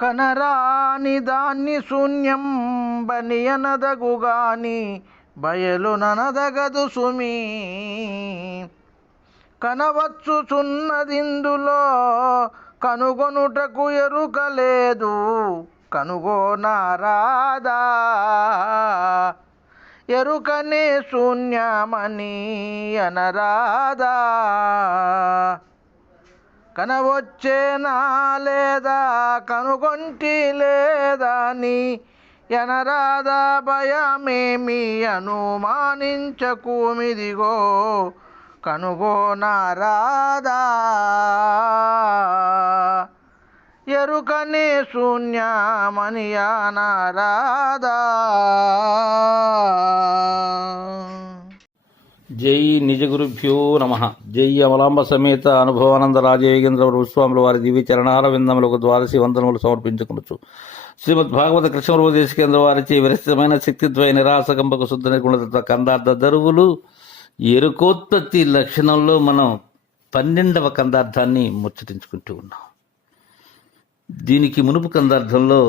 కనరాని దాన్ని శూన్యం బని బయలు ననదగదు సుమి. కనవచ్చుచున్నదిందులో కనుగొనుటకు ఎరుక లేదు కనుగోనారాదా ఎరుకనే శూన్యమని అనరాదా. కనవచ్చేనా లేదా కనుగొంటి లేదా నీ ఎనరాదా భయమేమి అనుమానించకుమిదిగో కనుగోనారాదా ఎరుకనే శూన్యమని అనరాదా జై నిజగురుభ్యో నమ. జై అమలాంబ సమేత అనుభవానంద రాజయోగేంద్ర ప్రభుస్వాముల వారి దివ్య చరణాల విందములకు ద్వాదశి వందనములు సమర్పించుకునొచ్చు శ్రీమద్ భాగవత కృష్ణప్రభుదేశ కేంద్ర వారిచే విరచితమైన శక్తిద్వయ నిరాసకంబకు శుద్ధ నిర్గుణతత్వ కందార్థ దరువులు ఎరుకోత్పత్తి లక్షణంలో మనం పన్నెండవ కందార్థాన్ని ముచ్చటించుకుంటూ ఉన్నాం. దీనికి మునుపు కందార్థంలో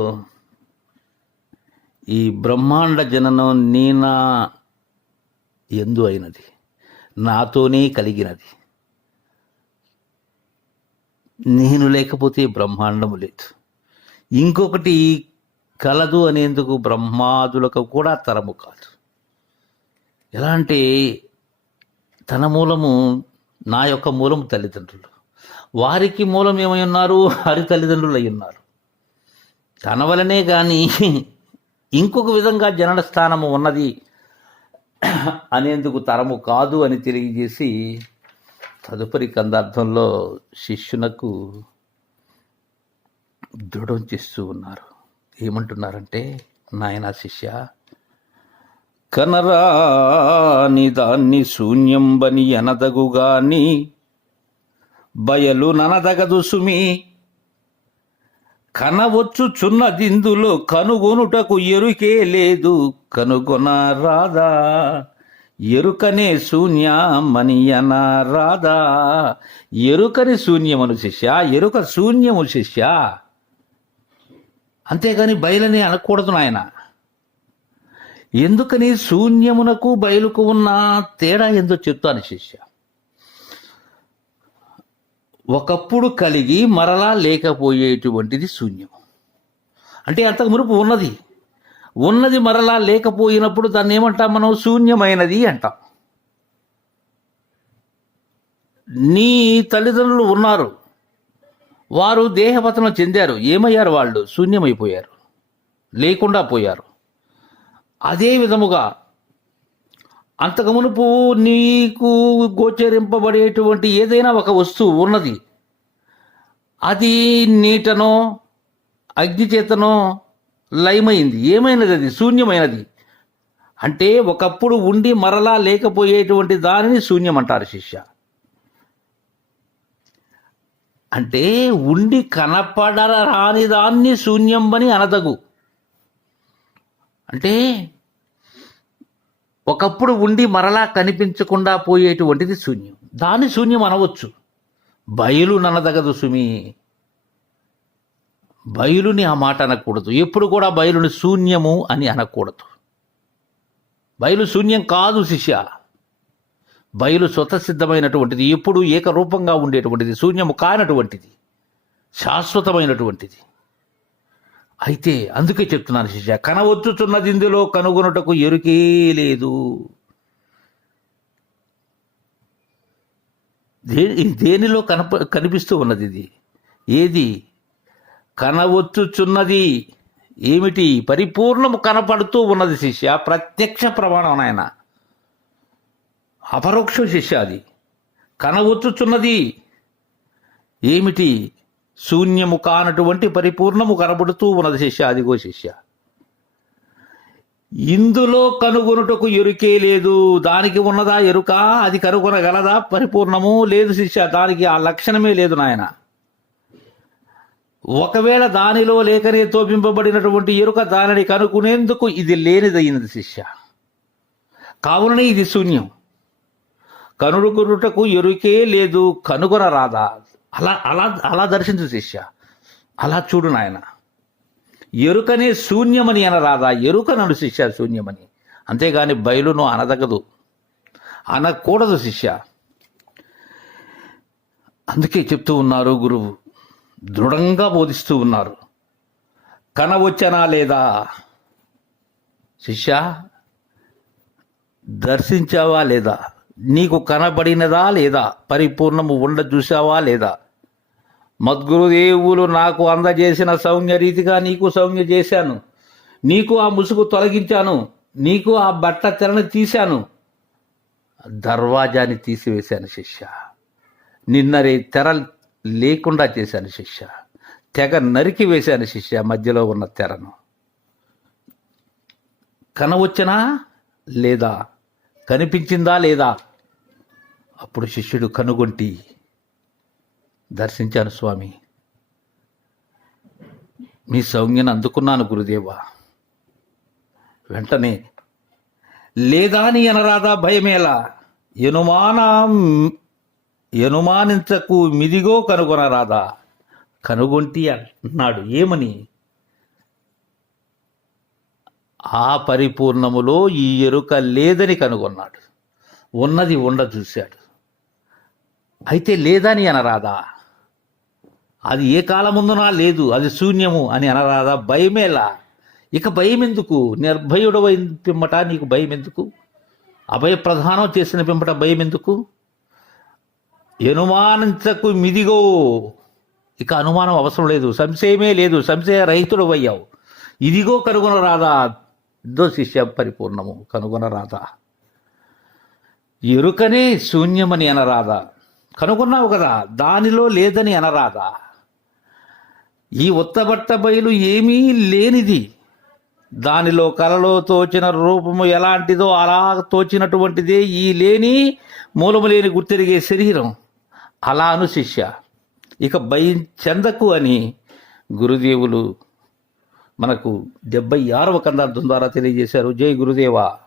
ఈ బ్రహ్మాండ జననం నీనా ఎందు అయినది. నాతోనే కలిగినది. నేను లేకపోతే బ్రహ్మాండము లేదు. ఇంకొకటి కలదు అనేందుకు బ్రహ్మాదులకు కూడా తరము కాదు. ఎలా అంటే తన మూలము నా యొక్క మూలము తల్లిదండ్రులు. వారికి మూలం ఏమై ఉన్నారు? వారి తల్లిదండ్రులు అయి ఉన్నారు. తన వలనే కానీ ఇంకొక విధంగా జనన స్థానము ఉన్నది అనేందుకు తరము కాదు అని తెలియజేసి తదుపరి కందార్థంలో శిష్యునకు దృఢం చేస్తూ ఉన్నారు. ఏమంటున్నారంటే నాయన శిష్య కనరాని దాన్ని శూన్యం బని బయలు ననదగదు సుమి కనవచ్చుచున్నదిందులో కనుగొనుటకు ఎరుకే లేదు. కనుగొన రాదా ఎరుకనే శూన్యమనియన రాదా ఎరుకని శూన్యమను శిష్య ఎరుక శూన్యము శిష్య. అంతేగాని బయలని అనకూడదు నాయన. ఎందుకని శూన్యమునకు బయలుకు ఉన్న తేడా ఏందో చెప్తాను శిష్య? ఒకప్పుడు కలిగి మరలా లేకపోయేటువంటిది శూన్యం. అంటే అంతకు మునుపు ఉన్నది. ఉన్నది మరలా లేకపోయినప్పుడు దాన్ని ఏమంటాం మనం? శూన్యమైనది అంటాం. నీ తల్లిదండ్రులు ఉన్నారు. వారు దేహపతనం చెందారు. ఏమయ్యారు వాళ్ళు? శూన్యమైపోయారు. లేకుండా పోయారు. అదే విధముగా అంతకు మునుపు నీకు గోచరింపబడేటువంటి ఏదైనా ఒక వస్తువు ఉన్నది. అది నీటనో అగ్నిచేతనో లయమైంది. ఏమైనది అది శూన్యమైనది. అంటే ఒకప్పుడు ఉండి మరలా లేకపోయేటువంటి దానిని శూన్యం అంటారు శిష్య. అంటే ఉండి కనపడరాని దాన్ని శూన్యం అని అనదగు. అంటే ఒకప్పుడు ఉండి మరలా కనిపించకుండా పోయేటువంటిది శూన్యం. దాన్ని శూన్యం అనవచ్చు. బయలు ననదగదు సుమి. బయలుని ఆ మాట అనకూడదు. ఎప్పుడు కూడా బయలుని శూన్యము అని అనకూడదు. బయలు శూన్యం కాదు శిష్య. బయలు స్వతసిద్ధమైనటువంటిది. ఎప్పుడు ఏకరూపంగా ఉండేటువంటిది. శూన్యము కానటువంటిది. శాశ్వతమైనటువంటిది. అయితే అందుకే చెప్తున్నాను శిష్య కనవచ్చుచున్నది ఇందులో కనుగొనుటకు ఎరుకే లేదు. దే దేనిలో కనప కనిపిస్తూ ఉన్నది ఇది? ఏది? కనవచ్చుచున్నది ఏమిటి? పరిపూర్ణము కనపడుతూ ఉన్నది శిష్య ప్రత్యక్ష ప్రమాణం నాయన. అపరోక్ష శిష్య అది. కనవచ్చుచున్నది ఏమిటి? శూన్యము కానటువంటి పరిపూర్ణము కనబడుతూ ఉన్నది శిష్య అదిగో శిష్య. ఇందులో కనుగొనుటకు ఎరుకే లేదు. దానికి ఉన్నదా ఎరుక? అది కనుగొనగలదా? పరిపూర్ణము లేదు శిష్య దానికి ఆ లక్షణమే లేదు నాయన. ఒకవేళ దానిలో లేకనే తోపింపబడినటువంటి ఎరుక దానిని కనుక్కునేందుకు ఇది లేనిదైనది శిష్య. కావుననే ఇది శూన్యం. కనుగొనుటకు ఎరుకే లేదు కనుగొన రాదా అలా అలా అలా దర్శించు శిష్య. అలా చూడు నాయన. ఎరుకనే శూన్యమని అనరాదా? ఎరుకనను శిష్య శూన్యమని. అంతేగాని బయలును అనదగదు. అనకూడదు శిష్య. అందుకే చెప్తూ ఉన్నారు గురువు. దృఢంగా బోధిస్తూ ఉన్నారు. కనవచ్చనా లేదా? శిష్య దర్శించావా లేదా? నీకు కనబడినదా లేదా? పరిపూర్ణము ఉండ చూసావా లేదా? మద్గురుదేవులు నాకు అందజేసిన సౌమ్య రీతిగా నీకు సౌమ్య చేశాను. నీకు ఆ ముసుగు తొలగించాను. నీకు ఆ బట్ట తెరని తీశాను. దర్వాజాని తీసివేశాను శిష్య. నిన్నరే తెర లేకుండా చేశాను శిష్య. తెగ నరికి వేశాను శిష్య మధ్యలో ఉన్న తెరను. కనవచ్చనా లేదా? కనిపించిందా లేదా? అప్పుడు శిష్యుడు కనుగొంటి దర్శించాను స్వామి. మీ సౌజ్ఞను అందుకున్నాను గురుదేవా. వెంటనే లేదా అని అనరాదా భయమేలా? ఎనుమానం ఎనుమానించకు మిదిగో కనుగొనరాదా కనుగొంటి అన్నాడు. ఏమని? ఆ పరిపూర్ణములో ఈ ఎరుక లేదని కనుగొన్నాడు. ఉన్నది ఉండ చూశాడు. అయితే లేదని అనరాదా? అది ఏ కాలముందునా లేదు అది శూన్యము అని అనరాదా? భయమేలా? ఇక భయం ఎందుకు నిర్భయుడవై పిమ్మట నీకు భయం ఎందుకు అభయ ప్రధానం చేసిన పిమ్మట భయం ఎందుకు అనుమానించకు మిదిగో! ఇక అనుమానం అవసరం లేదు సంశయమే లేదు సంశయ రహితుడు అయ్యావు ఇదిగో కనుగొనరాదా ఇదో శిష్య పరిపూర్ణము కనుగొనరాదా ఎరుకనే శూన్యమని అనరాదా? కనుగొన్నావు కదా దానిలో లేదని అనరాదా? ఈ ఉత్తబట్ట బయలు ఏమీ లేనిది. దానిలో కలలో తోచిన రూపము ఎలాంటిదో అలా తోచినటువంటిదే ఈ లేని మూలము లేని గుర్తెరిగే శరీరం. అలా అను శిష్య. ఇక భయం చెందకు అని గురుదేవులు మనకు డెబ్బై ఆరవ కందార్థం ద్వారా తెలియజేశారు. జై గురుదేవా.